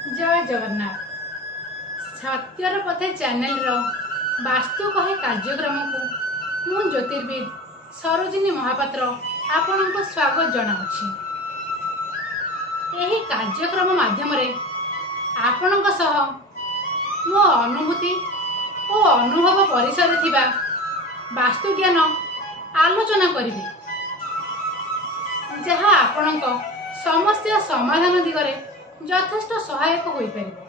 जय जगन्नाथ। सत्यर पथे चैनल रो वास्तु कहे कार्यक्रम को मु ज्योतिर्विद सरोजिनी महापात्र आपण को स्वागत जनाऊँगी। यही कार्यक्रम माध्यम आपण सह मो अनुभूति और अनुभव परिसर थिबा वास्तु ज्ञान आलोचना करी जहाँ आपण समस्या समाधान दिगरे यथेष्ट सहायक हो पारिबो।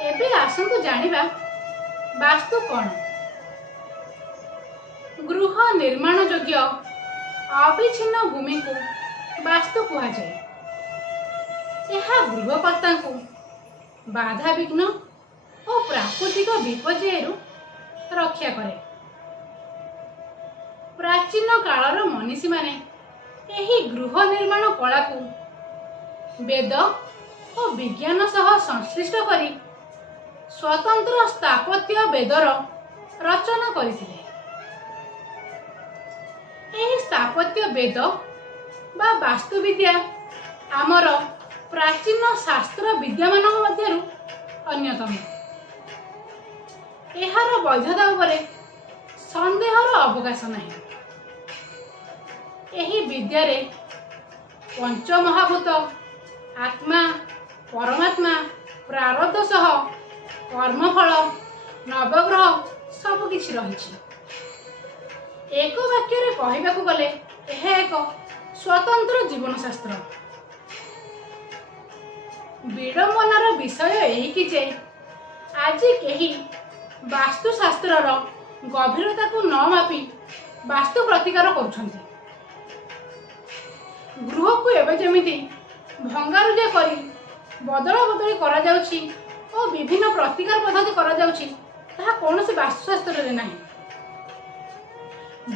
एबे आसंतु जानिबा वास्तु कौन। गृह निर्माण योग्य अविच्छिन्न भूमि को वास्तु कहा जाए। यह गृहकर्ता को बाधा विघ्न और प्राकृतिक विपर्यय रक्षा करे। प्राचीन कालर मनीषी माने यही गृह निर्माण कला को वेद और विज्ञान सह संश्लिष्ट करी स्वतंत्र स्थापत्य वेदर रचना करथिले। एही स्थापत्य वेद बा वास्तुविद्या आमर प्राचीन शास्त्र विद्यमान मध्यरु अन्यतम। एहार वैधता उपरे संदेहर अवकाश नहीं। एही विद्यारे पंचमहाभूत आत्मा परमात्मा प्रारब्ध सह कर्मफल नवग्रह सब किछि रहिछि। एक वाक्य रे कहिबाकू गले यह एक स्वतंत्र जीवन शास्त्र। विडंबनार विषय यही कि जे आज कहीं वास्तुशास्त्र गभीरता को न मापी वास्तु प्रतिकार करुछंती। गृह को एवं जमिति भंगारुजा करी बदला बदली करा जाउछि और विभिन्न प्रतिकार पद्धति करा जाउछि ताहा कोनोसी वास्तुशास्त्र रे नाही।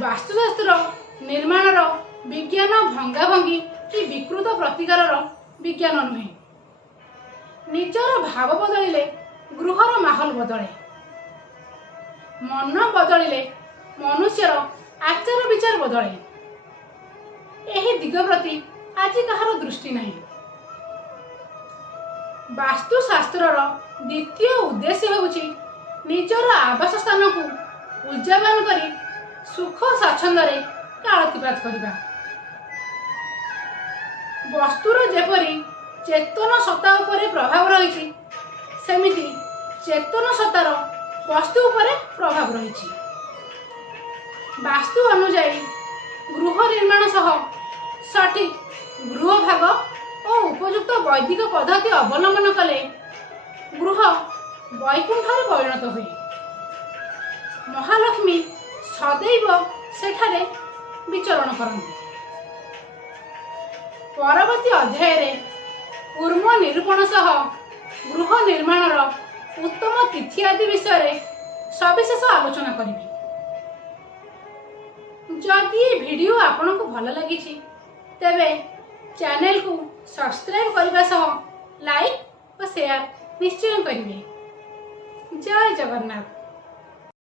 वास्तुशास्त्र निर्माणर विज्ञान भंगाभंगी कि विकृत प्रतिकार विज्ञान नुहे। निजर भाव बदलिले गृहर माहौल बदले। मन बदलिले मनुष्यर आचार विचार बदले। यही दिग प्रति आज कहार दृष्टि नहीं। वास्तुशास्त्र द्वितीय उद्देश्य होउछि निजर आवास स्थान को उद्यापन करी सुख स्वाच्छंद्य कालतिपात करबा। वस्तुर जेपरी चेतन सत्ता उपरे प्रभाव रही सेमिति चेतन सत्तार वस्तु उपरे प्रभाव रही। वास्तु अनुଯାयी गृह निर्माण सह सठिक गृह भाग और उपयुक्त वैदिक पद्धति अवलंबन कले गृह वैकुंठरे परिणत हुए। महालक्ष्मी सदैव सेठारे विचरण करती। परवर्ती अध्याय रे पूर्व निरूपण सह गृह निर्माणर उत्तम तिथि आदि विषय सविशेष आलोचना करी। जदि ये वीडियो आपन को भल लगी तेबे चैनल को सब्सक्राइब करने सह लाइक और शेयर निश्चय करेंगे। जय जगन्नाथ।